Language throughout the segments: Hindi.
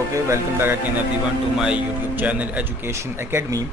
Okay, welcome back again everyone to my YouTube channel education academy.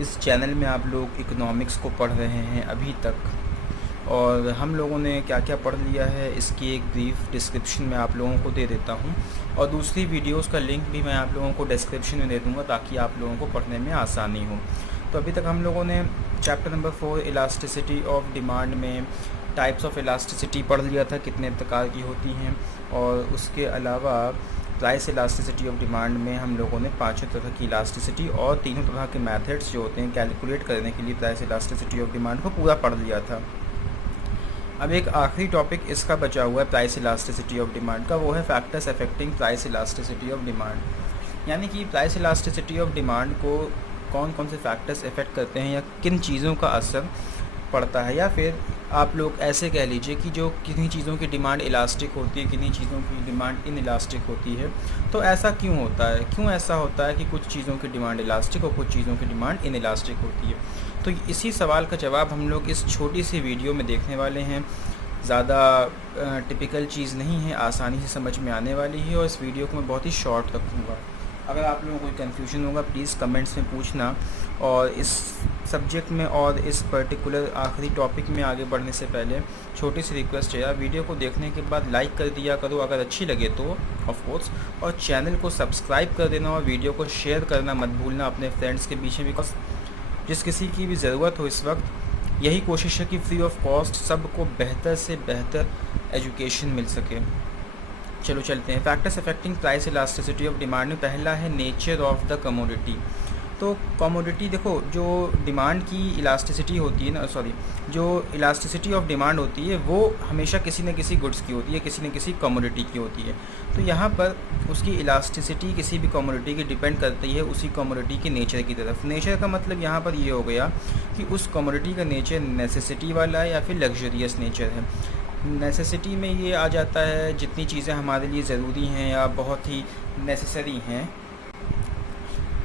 इस चैनल में आप लोग इकोनॉमिक्स को पढ़ रहे हैं अभी तक, और हम लोगों ने क्या क्या पढ़ लिया है इसकी एक ब्रीफ डिस्क्रिप्शन में आप लोगों को दे देता हूं, और दूसरी वीडियोस का लिंक भी मैं आप लोगों को डिस्क्रिप्शन में दे दूंगा ताकि आप लोगों को पढ़ने में आसानी हो। तो अभी तक हम लोगों ने chapter number 4 elasticity of demand में टाइप्स ऑफ इलास्टिसिटी पढ़ लिया था, कितने प्रकार की होती हैं, और उसके अलावा प्राइस इलास्टिसिटी ऑफ डिमांड में हम लोगों ने 5 तरह की इलास्टिसिटी और 3 तरह के मेथड्स जो होते हैं कैलकुलेट करने के लिए प्राइस इलास्टिसिटी ऑफ डिमांड को पूरा पढ़ लिया था। अब एक आखिरी टॉपिक इसका बचा हुआ है प्राइस इलास्टिसिटी ऑफ डिमांड का, वो है factors affecting price elasticity of demand. यानी कि प्राइस इलास्टिसिटी ऑफ डिमांड को कौन कौन से फैक्टर्स अफेक्ट करते हैं या किन चीज़ों का असर पड़ता है, या फिर आप लोग ऐसे कह लीजिए कि जो किन्हीं चीज़ों की डिमांड इलास्टिक होती है, किन्हीं चीज़ों की डिमांड इन इलास्टिक होती है। तो ऐसा क्यों होता है, क्यों ऐसा होता है कि कुछ चीज़ों की डिमांड इलास्टिक और कुछ चीज़ों की डिमांड इन इलास्टिक होती है। तो इसी सवाल का जवाब हम लोग इस छोटी सी वीडियो में देखने वाले हैं। ज़्यादा टिपिकल चीज़ नहीं है, आसानी से समझ में आने वाली है, और इस वीडियो को मैं बहुत ही शॉर्ट रखूँगा। अगर आप लोगों को कोई कन्फ्यूजन होगा प्लीज़ कमेंट्स में पूछना। और इस सब्जेक्ट में और इस पर्टिकुलर आखिरी टॉपिक में आगे बढ़ने से पहले छोटी सी रिक्वेस्ट है यार, वीडियो को देखने के बाद लाइक कर दिया करो अगर अच्छी लगे तो ऑफ कोर्स, और चैनल को सब्सक्राइब कर देना, और वीडियो को शेयर करना मत भूलना अपने फ्रेंड्स के बीच में, बिकॉज जिस किसी की भी ज़रूरत हो इस वक्त यही कोशिश है कि फ्री ऑफ कॉस्ट सबको बेहतर से बेहतर एजुकेशन मिल सके। चलो चलते हैं। Factors affecting price elasticity of demand में पहला है नेचर ऑफ द कमोडिटी। तो कमोडिटी देखो, जो डिमांड की इलास्टिसिटी होती है ना, जो इलास्टिसिटी ऑफ डिमांड होती है वो हमेशा किसी न किसी गुड्स की होती है, किसी न किसी कमोडिटी की होती है। तो यहाँ पर उसकी इलास्टिसिटी किसी भी कमोडिटी की डिपेंड करती है उसी कमोडिटी के नेचर की तरफ। नेचर का मतलब यहाँ पर ये हो गया कि उस कमोडिटी का नेचर नेसेसिटी वाला है या फिर लग्जरियस नेचर है। नेसेसिटी में ये आ जाता है जितनी चीज़ें हमारे लिए ज़रूरी हैं या बहुत ही नेसेसरी हैं,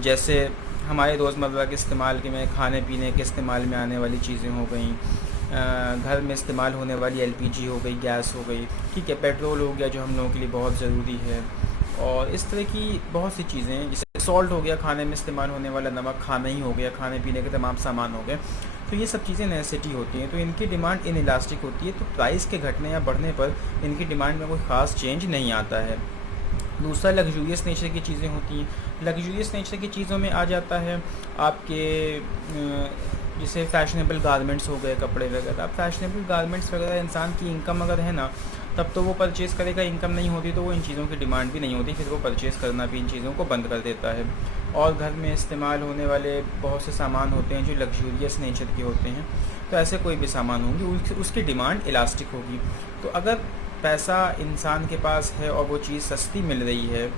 जैसे हमारे रोज़मर्रा के इस्तेमाल के में खाने पीने के इस्तेमाल में आने वाली चीज़ें हो गई, घर में इस्तेमाल होने वाली एलपीजी हो गई, गैस हो गई, ठीक है, पेट्रोल हो गया जो हम लोगों के लिए बहुत ज़रूरी है, और इस तरह की बहुत सी चीज़ें, जैसे सॉल्ट हो गया, खाने में इस्तेमाल होने वाला नमक, खाना ही हो गया, खाने पीने के तमाम सामान हो गए। तो ये सब चीज़ें नेसेसिटी होती हैं, तो इनकी डिमांड इन इलास्टिक होती है। तो प्राइस के घटने या बढ़ने पर इनकी डिमांड में कोई ख़ास चेंज नहीं आता है। दूसरा लग्जूरियस नेचर की चीज़ें होती हैं। लग्जूरियस नेचर की चीज़ों में आ जाता है आपके जैसे फैशनेबल गारमेंट्स हो गए, कपड़े वगैरह। अब फैशनेबल गारमेंट्स वगैरह इंसान की इनकम अगर है ना तब तो वो परचेज़ करेगा, इनकम नहीं होती तो वो इन चीज़ों की डिमांड भी नहीं होती, फिर वो परचेज़ करना भी इन चीज़ों को बंद कर देता है। और घर में इस्तेमाल होने वाले बहुत से सामान होते हैं जो लग्जूरियस नेचर के होते हैं, तो ऐसे कोई भी सामान होंगे उसकी डिमांड इलास्टिक होगी। तो अगर पैसा इंसान के पास है और वो चीज़ सस्ती मिल रही है,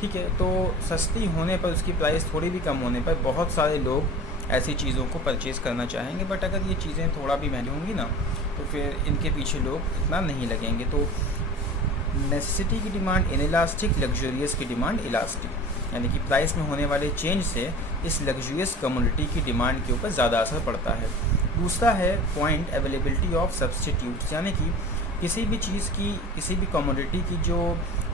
ठीक है, तो सस्ती होने पर उसकी प्राइस थोड़ी भी कम होने पर बहुत सारे लोग ऐसी चीज़ों को परचेज़ करना चाहेंगे। बट अगर ये चीज़ें थोड़ा भी महंगी होंगी ना तो फिर इनके पीछे लोग इतना नहीं लगेंगे। तो नेसेसिटी की डिमांड इनइलास्टिक, लग्जरियस की डिमांड इलास्टिक, यानी कि प्राइस में होने वाले चेंज से इस लग्जरियस कमोडिटी की डिमांड के ऊपर ज़्यादा असर पड़ता है। दूसरा है पॉइंट अवेलेबिलिटी ऑफ सब्सटीट्यूट्स, यानी कि किसी भी चीज़ की, किसी भी कमोडिटी की जो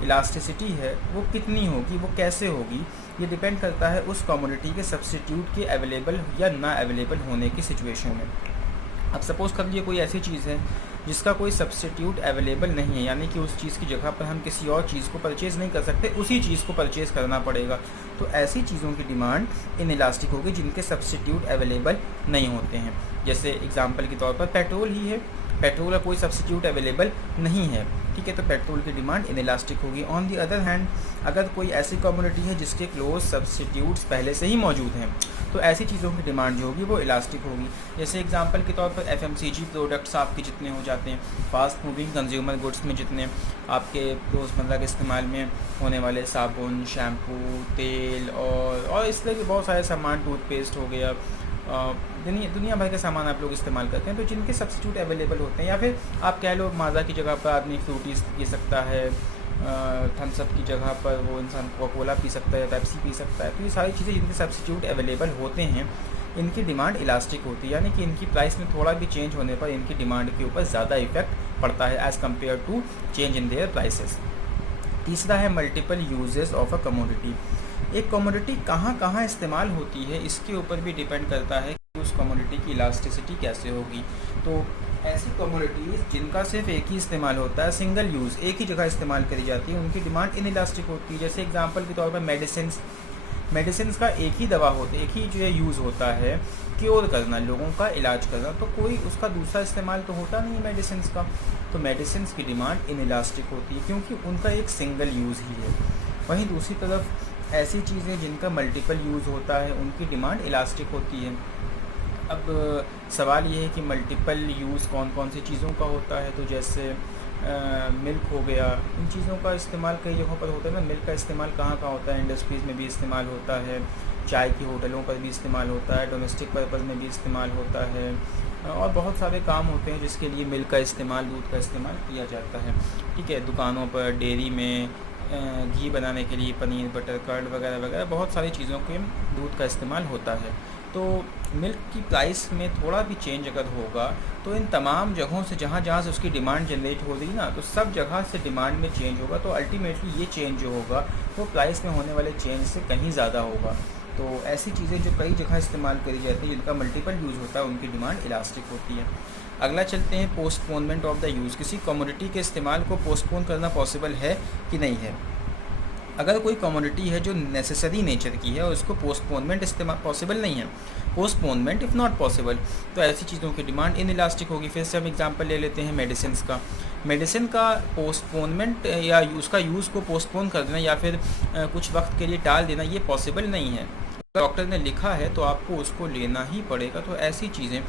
इलास्टिसिटी है वो कितनी होगी, वो कैसे होगी, ये डिपेंड करता है उस कमोडिटी के सब्सटीट्यूट के अवेलेबल या ना अवेलेबल होने की सिचुएशन में। अब सपोज़ कर लीजिए कोई ऐसी चीज़ है जिसका कोई सब्सटीट्यूट अवेलेबल नहीं है, यानी कि उस चीज़ की जगह पर हम किसी और चीज़ को परचेज़ नहीं कर सकते, उसी चीज़ को परचेज़ करना पड़ेगा। तो ऐसी चीज़ों की डिमांड इनइलास्टिक होगी जिनके सब्सटीट्यूट अवेलेबल नहीं होते हैं। जैसे एग्जांपल के तौर पर पेट्रोल ही है, पेट्रोल का कोई सब्सटीट्यूट अवेलेबल नहीं है, ठीक है, तो पेट्रोल की डिमांड इनइलास्टिक होगी। ऑन दी अदर हैंड अगर कोई ऐसी कमोडिटी है जिसके क्लोज सब्सटीट्यूट्स पहले से ही मौजूद हैं, तो ऐसी चीज़ों की डिमांड जो होगी वो इलास्टिक होगी। जैसे एग्जांपल के तौर पर एफएमसीजी प्रोडक्ट्स आपके जितने हो जाते हैं, फास्ट मूविंग कंज्यूमर गुड्स में जितने आपके रोज़मर्रा के इस्तेमाल में होने वाले साबुन, शैम्पू, तेल और इस तरह के बहुत सारे सामान, टूथपेस्ट हो गया, दुनिया भर के सामान आप लोग इस्तेमाल करते हैं, तो जिनके सब्स्टिट्यूट अवेलेबल होते हैं, या फिर आप कह लो माज़ा की जगह पर आदमी फ्रूटीज पी सकता है, थम्स अप की जगह पर वो इंसान कोका कोला पी सकता है या पेप्सी पी सकता है। तो ये सारी चीज़ें जिनके सब्स्टिट्यूट अवेलेबल होते हैं इनकी डिमांड इलास्टिक होती है, यानी कि इनकी प्राइस में थोड़ा भी चेंज होने पर इनकी डिमांड के ऊपर ज़्यादा इफेक्ट पड़ता है as compared to change in their prices. तीसरा है multiple uses of a commodity. एक कमोडिटी कहाँ कहाँ इस्तेमाल होती है इसके ऊपर भी डिपेंड करता है कि उस कमोडिटी की इलास्टिसिटी कैसे होगी। तो ऐसी कमोडिटीज़ जिनका सिर्फ एक ही इस्तेमाल होता है, सिंगल यूज़, एक ही जगह इस्तेमाल करी जाती है, उनकी डिमांड इनइलास्टिक होती है। जैसे एग्जांपल के तौर पर मेडिसिन का एक ही दवा होता है, एक ही जो है यूज़ होता है क्योर करना, लोगों का इलाज करना, तो कोई उसका दूसरा इस्तेमाल तो होता नहीं है मेडिसिन का। तो मेडिसिन की डिमांड इनइलास्टिक होती है क्योंकि उनका एक सिंगल यूज़ ही है। वहीं दूसरी तरफ ऐसी चीज़ें जिनका मल्टीपल यूज़ होता है उनकी डिमांड इलास्टिक होती है। अब सवाल ये है कि मल्टीपल यूज़ कौन कौन सी चीज़ों का होता है। तो जैसे मिल्क हो गया, इन चीज़ों का इस्तेमाल कई जगहों पर होता है ना। मिल्क का इस्तेमाल कहाँ कहाँ होता है, इंडस्ट्रीज़ में भी इस्तेमाल होता है, चाय की होटलों पर भी इस्तेमाल होता है, डोमेस्टिक पर्पज़ में भी इस्तेमाल होता है, और बहुत सारे काम होते हैं जिसके लिए मिल्क का इस्तेमाल, दूध का इस्तेमाल किया जाता है। ठीक है, दुकानों पर, डेयरी में घी बनाने के लिए पनीर, बटर, कर्ड वगैरह वगैरह बहुत सारी चीज़ों के दूध का इस्तेमाल होता है। तो मिल्क की प्राइस में थोड़ा भी चेंज अगर होगा तो इन तमाम जगहों से जहाँ जहाँ से उसकी डिमांड जनरेट हो रही ना, तो सब जगह से डिमांड में चेंज होगा। तो अल्टीमेटली ये चेंज जो होगा वो प्राइस में होने वाले चेंज से कहीं ज़्यादा होगा। तो ऐसी चीज़ें जो कई जगह इस्तेमाल करी जाती हैं, जिनका मल्टीपल यूज़ होता है, उनकी डिमांड इलास्टिक होती है। अगला चलते हैं पोस्टपोनमेंट ऑफ द यूज़। किसी कमोडिटी के इस्तेमाल को पोस्टपोन करना पॉसिबल है कि नहीं है। अगर कोई कमोडिटी है जो नेसेसरी नेचर की है और उसको पोस्टपोनमेंट इस्तेमाल पॉसिबल नहीं है, पोस्टपोनमेंट इफ़ नॉट पॉसिबल, तो ऐसी चीज़ों की डिमांड इनइलास्टिक होगी। फिर से हम एग्जांपल ले लेते हैं मेडिसिन का पोस्टपोनमेंट या उसका यूज़ को पोस्टपोन कर देना या फिर कुछ वक्त के लिए टाल देना, ये पॉसिबल नहीं है। डॉक्टर ने लिखा है तो आपको उसको लेना ही पड़ेगा। तो ऐसी चीज़ें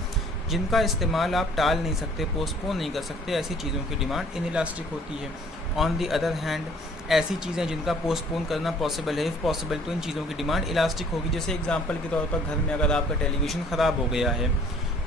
जिनका इस्तेमाल आप टाल नहीं सकते, पोस्टपोन नहीं कर सकते, ऐसी चीज़ों की डिमांड इनइलास्टिक होती है। ऑन दी अदर हैंड ऐसी चीज़ें जिनका पोस्टपोन करना पॉसिबल है, इफ़ पॉसिबल, तो इन चीज़ों की डिमांड इलास्टिक होगी। जैसे एग्जांपल के तौर पर घर में अगर आपका टेलीविज़न ख़राब हो गया है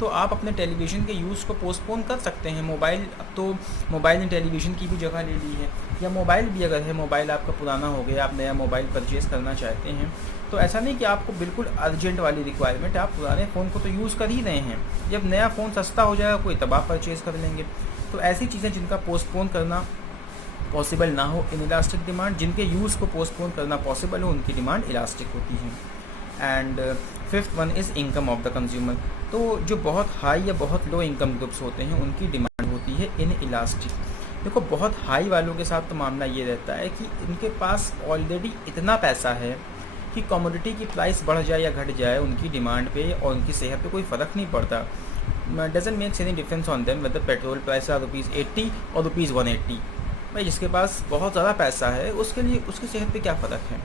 तो आप अपने टेलीविज़न के यूज़ को पोस्टपोन कर सकते हैं। मोबाइल, अब तो मोबाइल ने टेलीविज़न की भी जगह ले ली है। या मोबाइल भी अगर है, मोबाइल आपका पुराना हो गया, आप नया मोबाइल परचेज़ करना चाहते हैं, तो ऐसा नहीं कि आपको बिल्कुल अर्जेंट वाली रिक्वायरमेंट है, आप पुराने फ़ोन को तो यूज़ कर ही रहे हैं। जब नया फ़ोन सस्ता हो जाएगा कोई, तब आप परचेज़ कर लेंगे। तो ऐसी चीज़ें जिनका पोस्टपोन करना पॉसिबल ना हो, इनइलास्टिक डिमांड, जिनके यूज़ को पोस्टपोन करना पॉसिबल हो, उनकी डिमांड इलास्टिक होती है। And fifth one is income of the consumer. तो जो बहुत हाई या बहुत लो इनकम ग्रुप्स होते हैं उनकी डिमांड होती है इनइलास्टिक। देखो, बहुत हाई वालों के साथ तो मामला ये रहता है कि इनके पास ऑलरेडी इतना पैसा है कि कमोडिटी की प्राइस बढ़ जाए या घट जाए, उनकी डिमांड पे और उनकी सेहत पे कोई फ़र्क नहीं पड़ता। Doesn't makes any difference on them whether petrol price are ₹80 और ₹180। भाई, जिसके पास बहुत ज़्यादा पैसा है उसके लिए उसकी सेहत पे क्या फ़र्क है।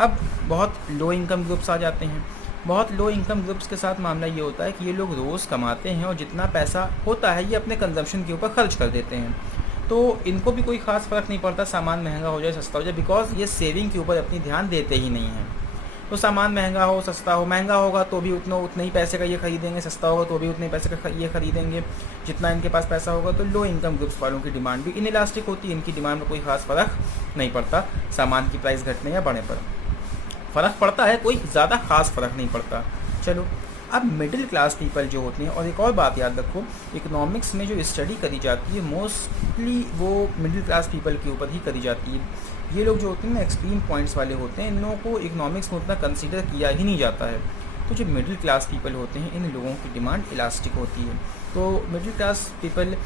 अब बहुत लो इनकम ग्रुप्स आ जाते हैं। बहुत लो इनकम ग्रुप्स के साथ मामला ये होता है कि ये लोग रोज़ कमाते हैं और जितना पैसा होता है ये अपने कंजम्पशन के ऊपर खर्च कर देते हैं। तो इनको भी कोई ख़ास फ़र्क नहीं पड़ता सामान महंगा हो जाए, सस्ता हो जाए, बिकॉज़ ये सेविंग के ऊपर अपनी ध्यान देते ही नहीं हैं। तो सामान महंगा हो, सस्ता हो, महंगा होगा तो भी उतने ही पैसे का ये खरीदेंगे, सस्ता होगा तो भी उतने ही पैसे का ये खरीदेंगे जितना इनके पास पैसा होगा। तो लो इनकम ग्रुप्स वालों की डिमांड भी इनइलास्टिक होती है। इनकी डिमांड में कोई ख़ास फ़र्क नहीं पड़ता सामान की प्राइस घटने या बढ़ने पर। फ़र्क पड़ता है, कोई ज़्यादा ख़ास फ़र्क नहीं पड़ता। चलो, अब मिडिल क्लास पीपल जो होती हैं, और एक और बात याद रखो, इकोनॉमिक्स में जो स्टडी करी जाती है मोस्टली वो मिडिल क्लास पीपल के ऊपर ही करी जाती है। ये लोग जो होते हैं ना, एक्सट्रीम पॉइंट्स वाले होते हैं, इन लोगों को इकोनॉमिक्स में उतना कंसीडर किया ही नहीं जाता है। तो जो मिडिल क्लास पीपल होते हैं, इन लोगों की डिमांड इलास्टिक होती है। तो मिडिल क्लास पीपल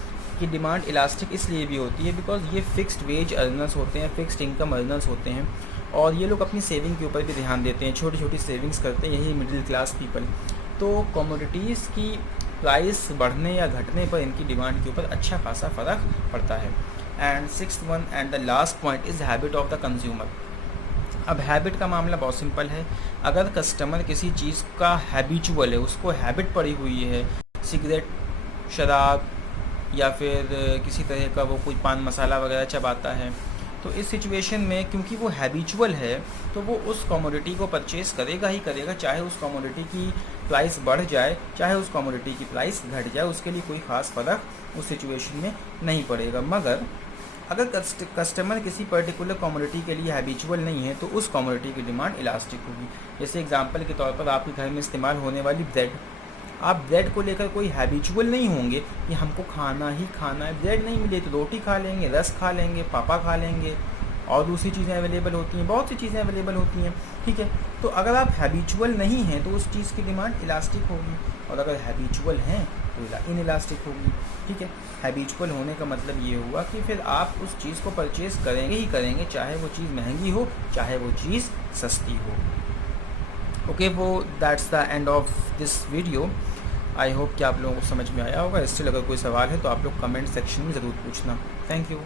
की डिमांड इलास्टिक इसलिए भी होती है बिकॉज ये फिक्स्ड वेज अर्नर्स होते हैं, फिक्स्ड इनकम अर्नर्स होते हैं, और ये लोग अपनी सेविंग के ऊपर भी ध्यान देते हैं, छोटी छोटी सेविंग्स करते हैं, यही मिडिल क्लास पीपल। तो कमोडिटीज़ की प्राइस बढ़ने या घटने पर इनकी डिमांड के ऊपर अच्छा खासा फ़र्क पड़ता है। And sixth one and the last point is habit of the consumer. अब हैबिट का मामला बहुत सिंपल है। अगर कस्टमर किसी चीज़ का हैबिचुअल है, उसको हैबिट पड़ी हुई है, सिगरेट, शराब या फिर किसी तरह का वो कोई पान मसाला वगैरह चबाता है, तो इस सिचुएशन में क्योंकि वो हैबिचुअल है तो वो उस कमोडिटी को परचेज़ करेगा ही करेगा, चाहे उस कमोडिटी की प्राइस बढ़ जाए, चाहे उस कमोडिटी की प्राइस घट जाए, उसके लिए कोई ख़ास फ़र्क उस सिचुएशन में नहीं पड़ेगा। मगर अगर कस्टमर किसी पर्टिकुलर कमोडिटी के लिए हैबिचुअल नहीं है तो उस कमोडिटी की डिमांड इलास्टिक होगी। जैसे एग्जांपल के तौर पर आपके घर में इस्तेमाल होने वाली ब्रेड, आप ब्रेड को लेकर कोई हैबिचुअल नहीं होंगे कि हमको खाना ही खाना है। ब्रेड नहीं मिले तो रोटी खा लेंगे, रस खा लेंगे, पापा खा लेंगे, और दूसरी चीज़ें अवेलेबल होती हैं, बहुत सी चीज़ें अवेलेबल होती हैं, ठीक है। तो अगर आप हैबिचुअल नहीं हैं तो उस चीज़ की डिमांड इलास्टिक होगी, और अगर हैबिचुअल हैं तो इन इलास्टिक होगी, ठीक है। हैबिचुअल होने का मतलब ये हुआ कि फिर आप उस चीज़ को परचेज़ करेंगे ही करेंगे, चाहे वो चीज़ महंगी हो, चाहे वो चीज़ सस्ती हो। ओके, वो that's the end of this video. I hope कि आप लोगों को समझ में आया होगा। स्टिल अगर कोई सवाल है तो आप लोग कमेंट सेक्शन में ज़रूर पूछना। Thank you.